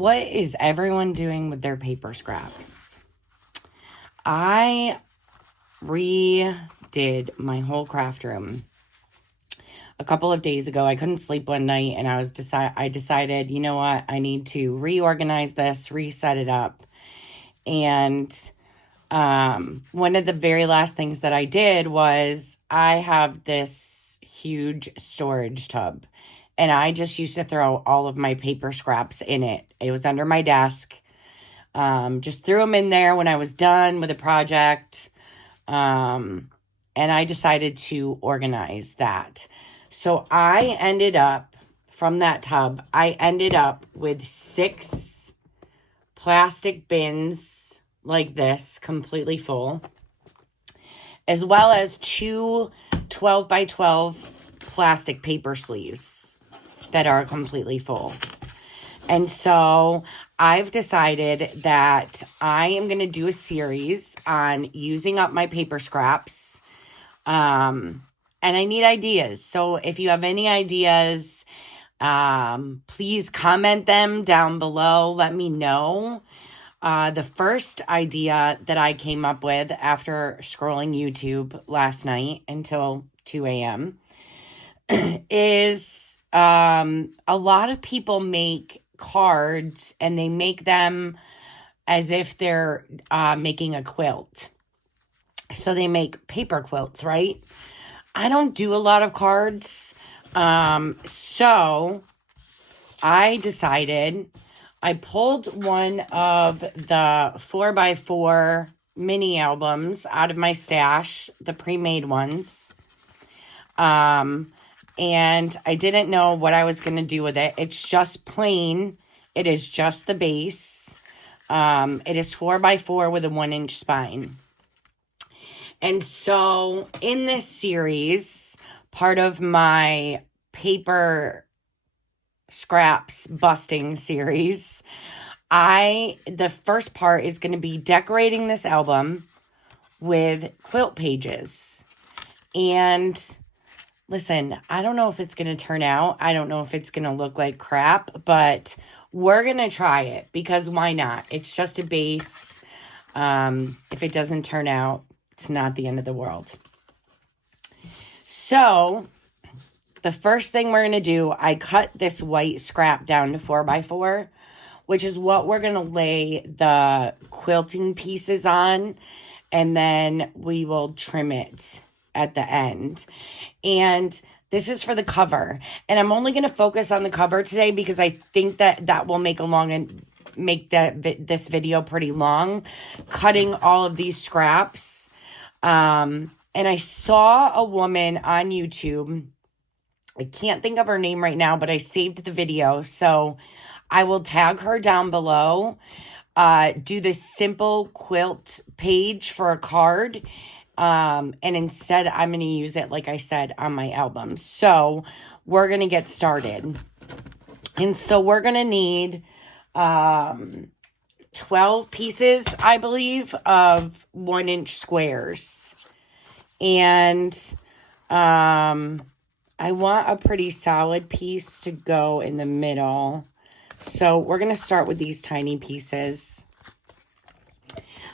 What is everyone doing with their paper scraps? I redid my whole craft room a couple of days ago. I couldn't sleep one night, and I decided, you know what? I need to reorganize this, reset it up. And one of the very last things that I did was I have this huge storage tub, and I just used to throw all of my paper scraps in it. It was under my desk. Just threw them in there when I was done with a project. And I decided to organize that. So I ended up, from that tub, I ended up with 6 plastic bins like this, completely full, as well as 2 12 by 12 plastic paper sleeves that are completely full. And so I've decided that I am going to do a series on using up my paper scraps. And I need ideas. So if you have any ideas, please comment them down below. Let me know. The first idea that I came up with after scrolling YouTube last night until 2 a.m. is a lot of people make cards, and they make them as if they're making a quilt. So they make paper quilts, right? I don't do a lot of cards. So I decided, I pulled one of the 4x4 mini albums out of my stash, the pre-made ones. And I didn't know what I was going to do with it. It's just plain. It is just the base. It is 4x4 with a 1-inch spine. And so in this series, part of my paper scraps busting series, the first part is going to be decorating this album with quilt pages. And listen, I don't know if it's going to turn out. I don't know if it's going to look like crap, but we're going to try it because why not? It's just a base. If it doesn't turn out, it's not the end of the world. So the first thing we're going to do, I cut this white scrap down to 4x4, which is what we're going to lay the quilting pieces on, and then we will trim it at the end. And this is for the cover, and I'm only going to focus on the cover today because I think that will make this video pretty long, cutting all of these scraps. And I saw a woman on YouTube. I can't think of her name right now, but I saved the video, so I will tag her down below. Do this simple quilt page for a card. And instead, I'm going to use it, like I said, on my album. So we're going to get started. And so we're going to need 12 pieces, I believe, of 1-inch squares. And I want a pretty solid piece to go in the middle. So we're going to start with these tiny pieces.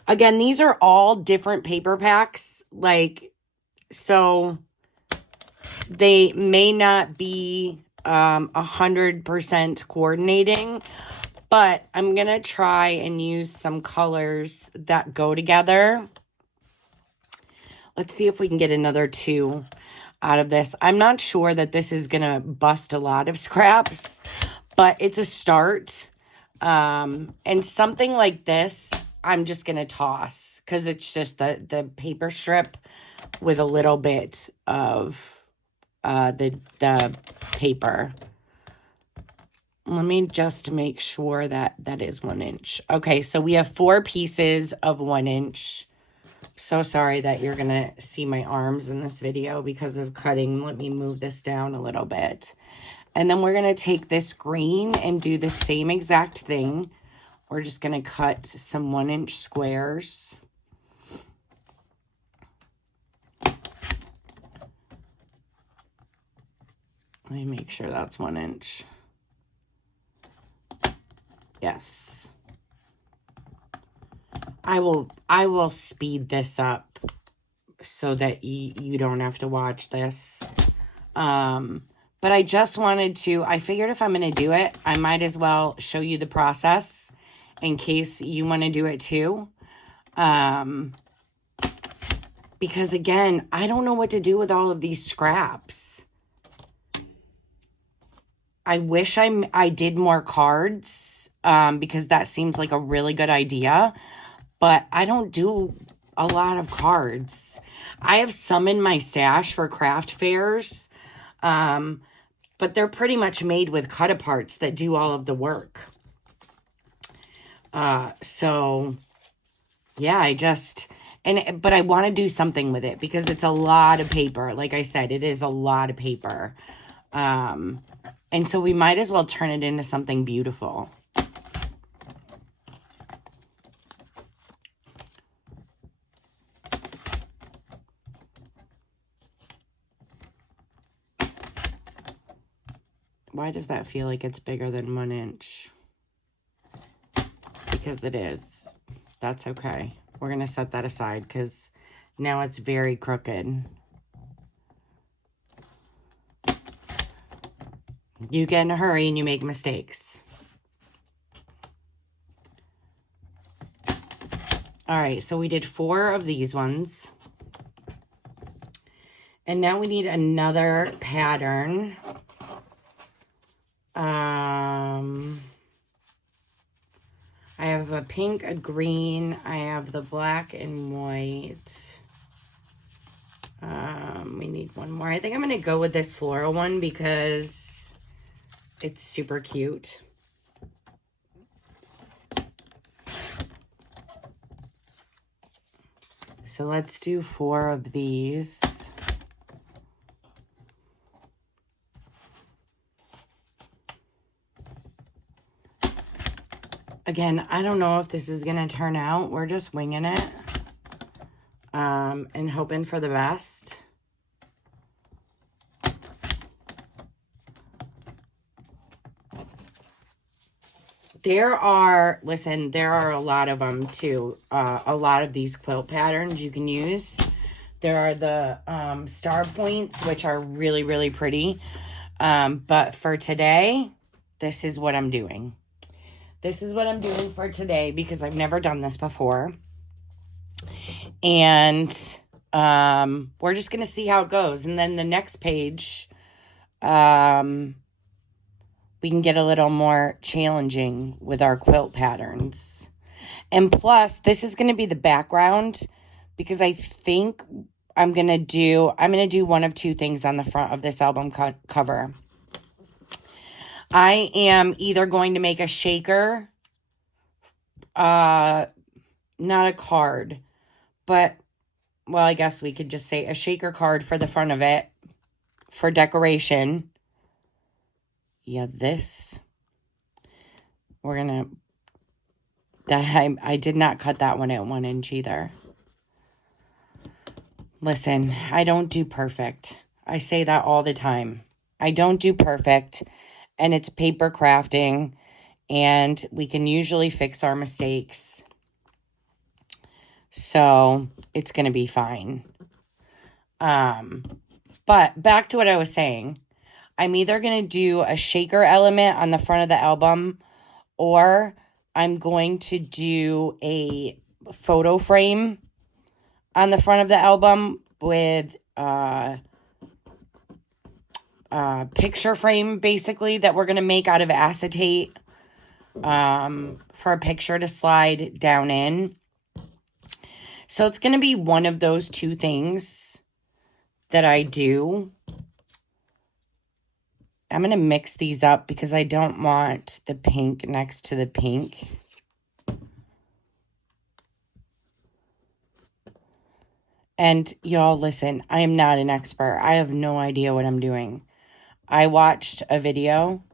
Again, these are all different paper packs. So they may not be 100% coordinating, but I'm going to try and use some colors that go together. Let's see if we can get another 2 out of this. I'm not sure that this is going to bust a lot of scraps, but it's a start. And something like this, I'm just going to toss because it's just the paper strip with a little bit of the paper. Let me just make sure that is 1 inch. Okay, so we have 4 pieces of 1 inch. So sorry that you're going to see my arms in this video because of cutting. Let me move this down a little bit. And then we're going to take this green and do the same exact thing. We're just going to cut some 1-inch squares. Let me make sure that's 1 inch. Yes. I will speed this up so that you don't have to watch this. But I just wanted to, I figured if I'm going to do it, I might as well show you the process in case you want to do it too. Because again, I don't know what to do with all of these scraps. I wish I did more cards, because that seems like a really good idea, but I don't do a lot of cards. I have some in my stash for craft fairs, but they're pretty much made with cut-aparts that do all of the work. So, yeah, but I want to do something with it because it's a lot of paper. Like I said, it is a lot of paper. And so we might as well turn it into something beautiful. Why does that feel like it's bigger than 1 inch? Because it is. That's okay. We're going to set that aside because now it's very crooked. You get in a hurry and you make mistakes. All right, so we did 4 of these ones. And now we need another pattern. I have a pink, a green. I have the black and white. We need one more. I think I'm going to go with this floral one because it's super cute. So let's do 4 of these. Again, I don't know if this is going to turn out. We're just winging it. And hoping for the best. There are a lot of them too. A lot of these quilt patterns you can use. There are the star points, which are really, really pretty. But for today, this is what I'm doing. This is what I'm doing for today because I've never done this before. And we're just going to see how it goes. And then the next page, we can get a little more challenging with our quilt patterns. And plus, this is going to be the background because I think I'm going to do one of 2 things on the front of this album cover. I am either going to make a shaker, not a card, but, well, I guess we could just say a shaker card for the front of it for decoration. Yeah, this. We're going to, I did not cut that one at 1 inch either. Listen, I don't do perfect. I say that all the time. I don't do perfect, and it's paper crafting, and we can usually fix our mistakes. So it's going to be fine. But back to what I was saying. I'm either going to do a shaker element on the front of the album, or I'm going to do a photo frame on the front of the album with picture frame, basically, that we're going to make out of acetate for a picture to slide down in. So it's going to be one of those 2 things that I do. I'm going to mix these up because I don't want the pink next to the pink. And y'all, listen, I am not an expert. I have no idea what I'm doing. I watched a video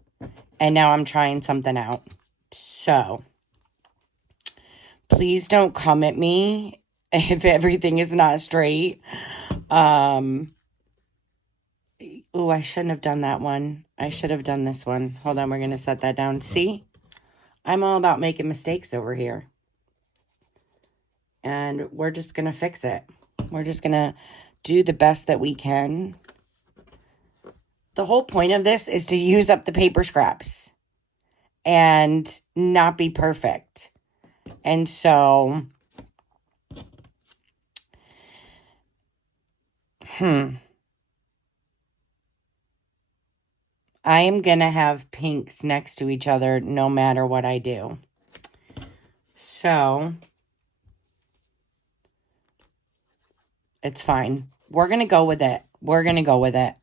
and now I'm trying something out. So please don't come at me if everything is not straight. Oh, I shouldn't have done that one. I should have done this one. Hold on, we're going to set that down. See? I'm all about making mistakes over here. And we're just going to fix it. We're just going to do the best that we can. The whole point of this is to use up the paper scraps and not be perfect. And so, I am going to have pinks next to each other no matter what I do. So, it's fine. We're going to go with it. We're going to go with it.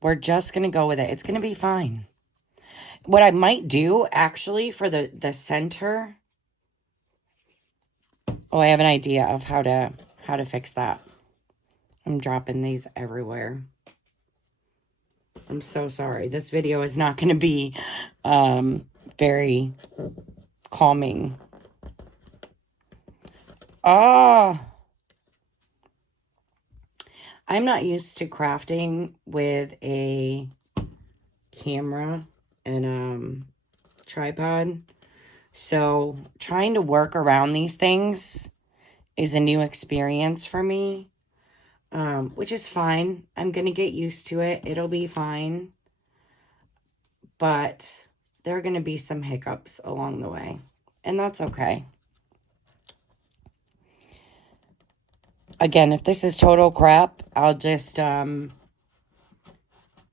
We're just going to go with it. It's going to be fine. What I might do, actually, for the center... Oh, I have an idea of how to fix that. I'm dropping these everywhere. I'm so sorry. This video is not going to be very calming. Ah! I'm not used to crafting with a camera and tripod. So trying to work around these things is a new experience for me, which is fine. I'm going to get used to it. It'll be fine. But there are going to be some hiccups along the way, and that's okay. Again, if this is total crap, I'll just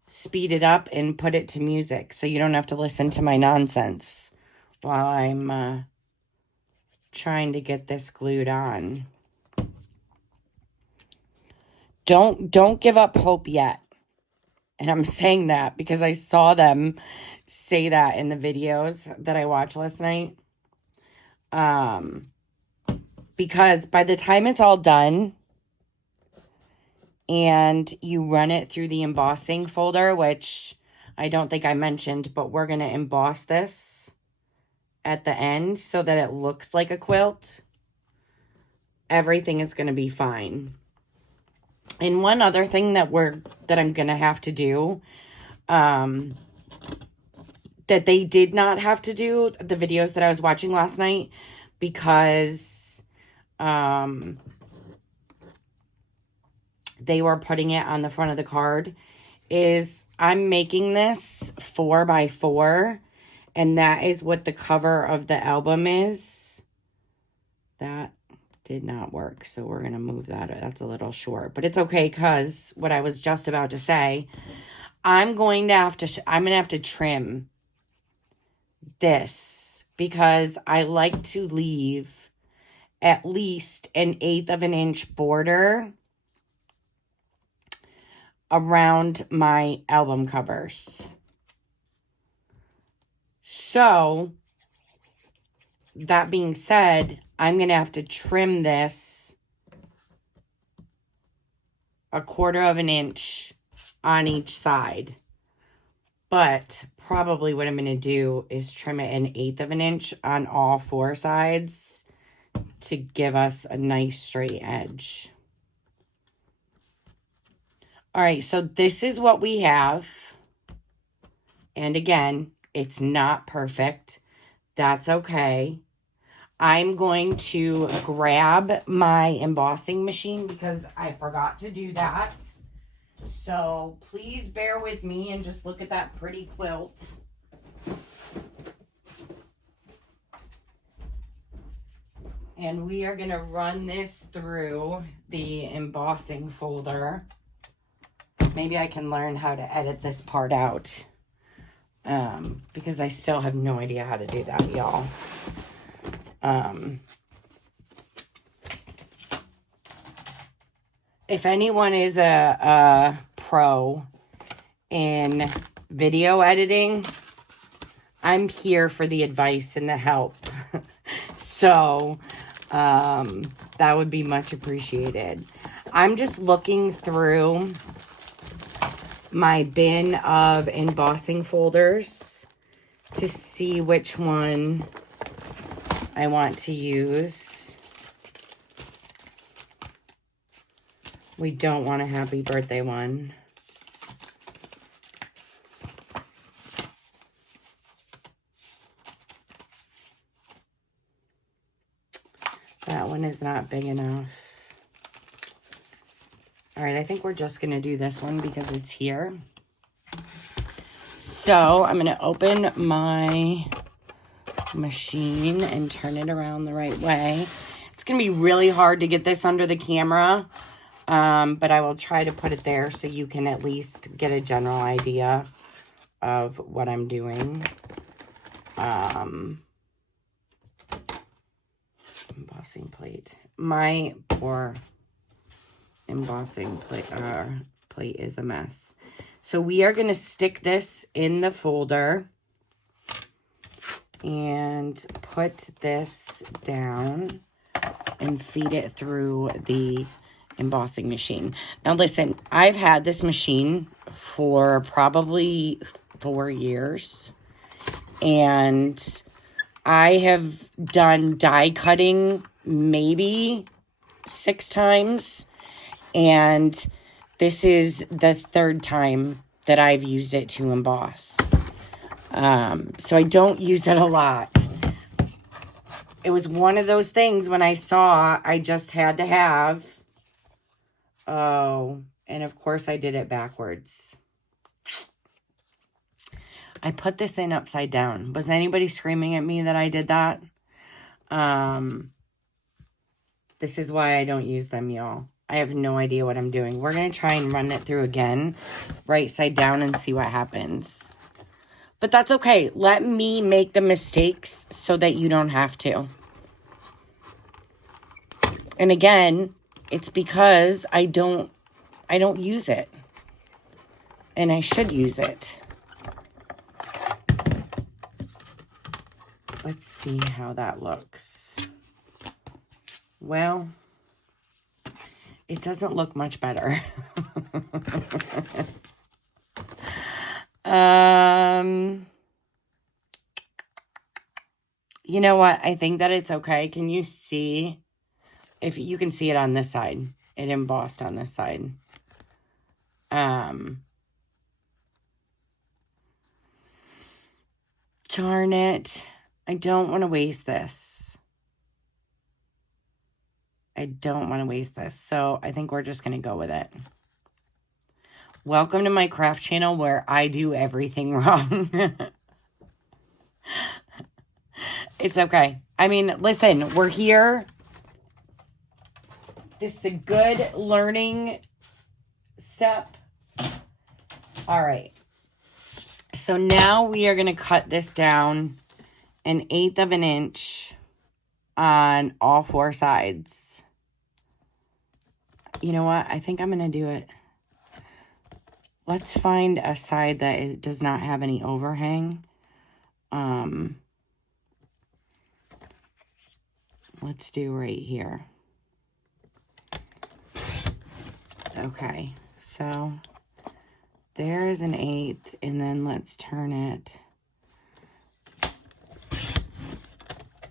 speed it up and put it to music so you don't have to listen to my nonsense while I'm trying to get this glued on. Don't give up hope yet. And I'm saying that because I saw them say that in the videos that I watched last night. Because by the time it's all done and you run it through the embossing folder, which I don't think I mentioned, but we're going to emboss this at the end so that it looks like a quilt, everything is going to be fine. And one other thing that I'm going to have to do, that they did not have to do, the videos that I was watching last night, because they were putting it on the front of the card, is I'm making this 4x4, and that is what the cover of the album is. That did not work, so we're going to move that. That's a little short, but it's okay, because what I was just about to say, I'm going to have to trim this, because I like to leave at least 1/8 of an inch border around my album covers. So, that being said, I'm going to have to trim this 1/4 of an inch on each side. But probably what I'm going to do is trim it 1/8 of an inch on all 4 sides to give us a nice straight edge. All right, so this is what we have. And again, it's not perfect. That's okay. I'm going to grab my embossing machine because I forgot to do that. So please bear with me and just look at that pretty quilt. And we are going to run this through the embossing folder. Maybe I can learn how to edit this part out. Because I still have no idea how to do that, y'all. If anyone is a pro in video editing, I'm here for the advice and the help. So, that would be much appreciated. I'm just looking through my bin of embossing folders to see which one I want to use. We don't want a happy birthday one. That one is not big enough. All right, I think we're just going to do this one because it's here. So I'm going to open my machine and turn it around the right way. It's going to be really hard to get this under the camera, but I will try to put it there so you can at least get a general idea of what I'm doing. Embossing plate. My poor embossing plate is a mess. So we are going to stick this in the folder and put this down and feed it through the embossing machine. Now listen, I've had this machine for probably 4 years, and I have done die cutting maybe 6 times, and this is the 3rd time that I've used it to emboss. So I don't use it a lot. It was one of those things when I saw I just had to have. Oh, and of course I did it backwards. I put this in upside down. Was anybody screaming at me that I did that? This is why I don't use them, y'all. I have no idea what I'm doing. We're going to try and run it through again, right side down, and see what happens. But that's okay. Let me make the mistakes so that you don't have to. And again, it's because I don't use it. And I should use it. Let's see how that looks. Well, it doesn't look much better. You know what? I think that it's okay. Can you see? If you can see it on this side. It embossed on this side. Darn it. I don't want to waste this. So I think we're just going to go with it. Welcome to my craft channel where I do everything wrong. It's okay. I mean, listen, we're here. This is a good learning step. All right. So now we are going to cut this down 1/8 of an inch on all 4 sides. You know what? I think I'm going to do it. Let's find a side that it does not have any overhang. Let's do right here. Okay, so there's 1/8, and then let's turn it.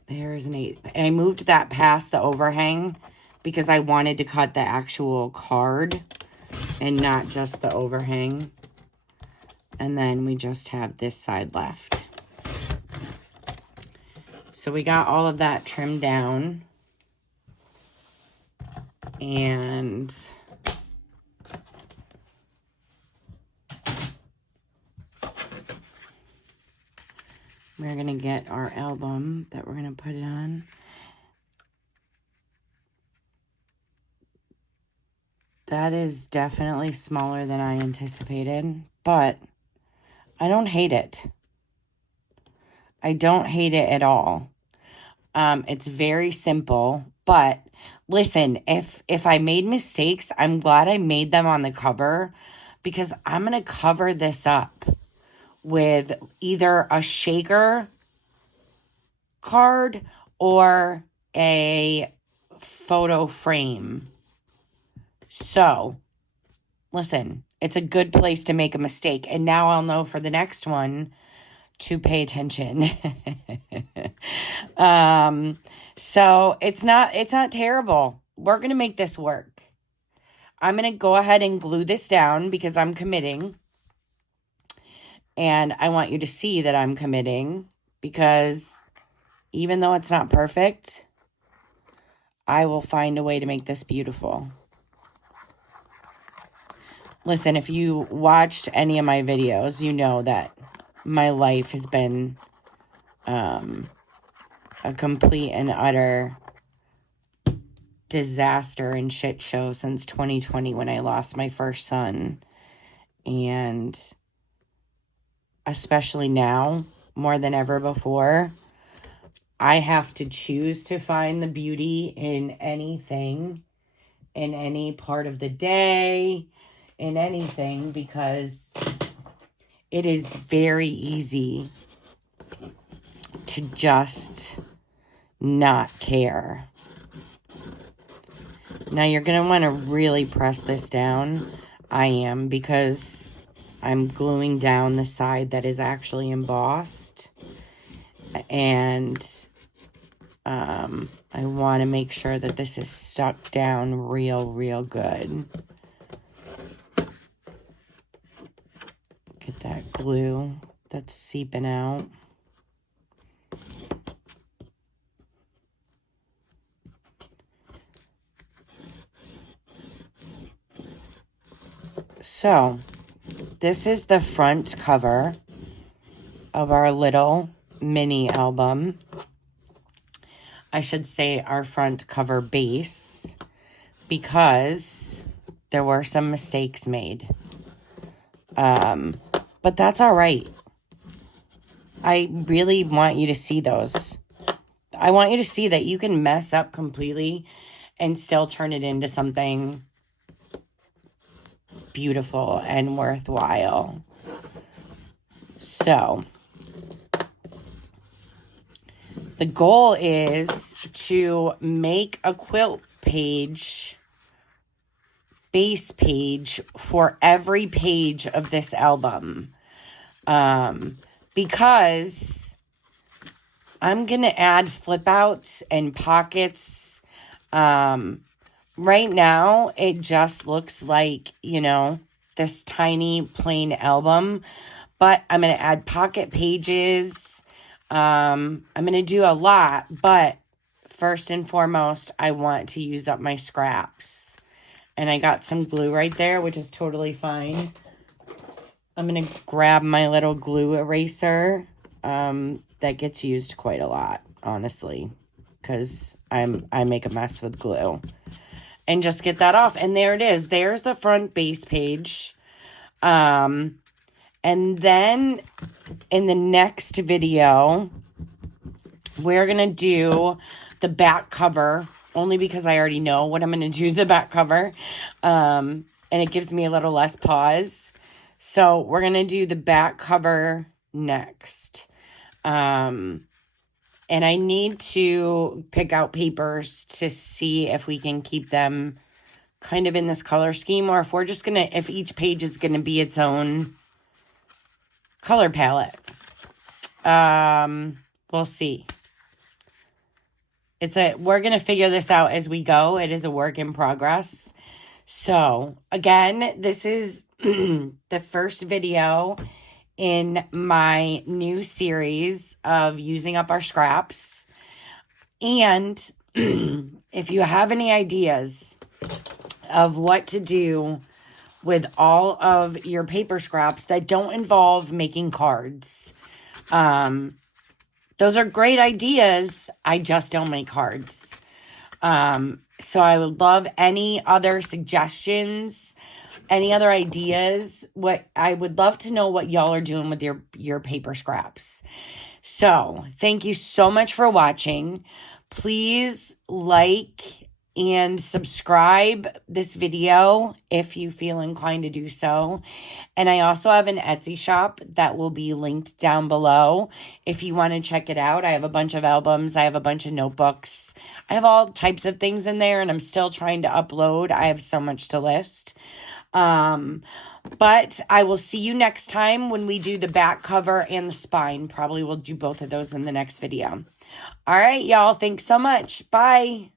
There's 1/8. And I moved that past the overhang because I wanted to cut the actual card and not just the overhang. And then we just have this side left. So we got all of that trimmed down. And we're going to get our album that we're going to put it on. That is definitely smaller than I anticipated, but I don't hate it. I don't hate it at all. It's very simple, but listen, if I made mistakes, I'm glad I made them on the cover, because I'm going to cover this up with either a shaker card or a photo frame. So, listen, it's a good place to make a mistake. And now I'll know for the next one to pay attention. So it's not terrible. We're going to make this work. I'm going to go ahead and glue this down because I'm committing. And I want you to see that I'm committing, because even though it's not perfect, I will find a way to make this beautiful. Listen, if you watched any of my videos, you know that my life has been a complete and utter disaster and shit show since 2020 when I lost my first son. And especially now, more than ever before, I have to choose to find the beauty in anything, in any part of the day, in anything, because it is very easy to just not care. Now you're going to want to really press this down. I am, because I'm gluing down the side that is actually embossed. And I want to make sure that this is stuck down real good. Get that glue that's seeping out. So, this is the front cover of our little mini album. I should say our front cover base, because there were some mistakes made. But that's all right. I really want you to see those. I want you to see that you can mess up completely and still turn it into something beautiful and worthwhile. So, the goal is to make a quilt page, base page, for every page of this album. Because I'm going to add flip outs and pockets. Right now, it just looks like, you know, this tiny plain album. But I'm going to add pocket pages. I'm going to do a lot, but first and foremost, I want to use up my scraps. And I got some glue right there, which is totally fine. I'm going to grab my little glue eraser that gets used quite a lot, honestly, because I make a mess with glue. And just get that off. And there it is. There's the front base page. And then in the next video, we're going to do the back cover, only because I already know what I'm going to do to the back cover. And it gives me a little less pause. So we're going to do the back cover next. And I need to pick out papers to see if we can keep them kind of in this color scheme, or if we're just going to, if each page is going to be its own color palette. We'll see. We're going to figure this out as we go. It is a work in progress. So again, this is the first video in my new series of using up our scraps. And if you have any ideas of what to do with all of your paper scraps that don't involve making cards, those are great ideas. I just don't make cards. So I would love any other suggestions, any other ideas. I would love to know what y'all are doing with your paper scraps. So thank you so much for watching. Please like and subscribe this video if you feel inclined to do so. And I also have an Etsy shop that will be linked down below if you want to check it out. I have a bunch of albums. I have a bunch of notebooks. I have all types of things in there, and I'm still trying to upload. I have so much to list. But I will see you next time when we do the back cover and the spine. Probably we'll do both of those in the next video. All right, y'all. Thanks so much. Bye.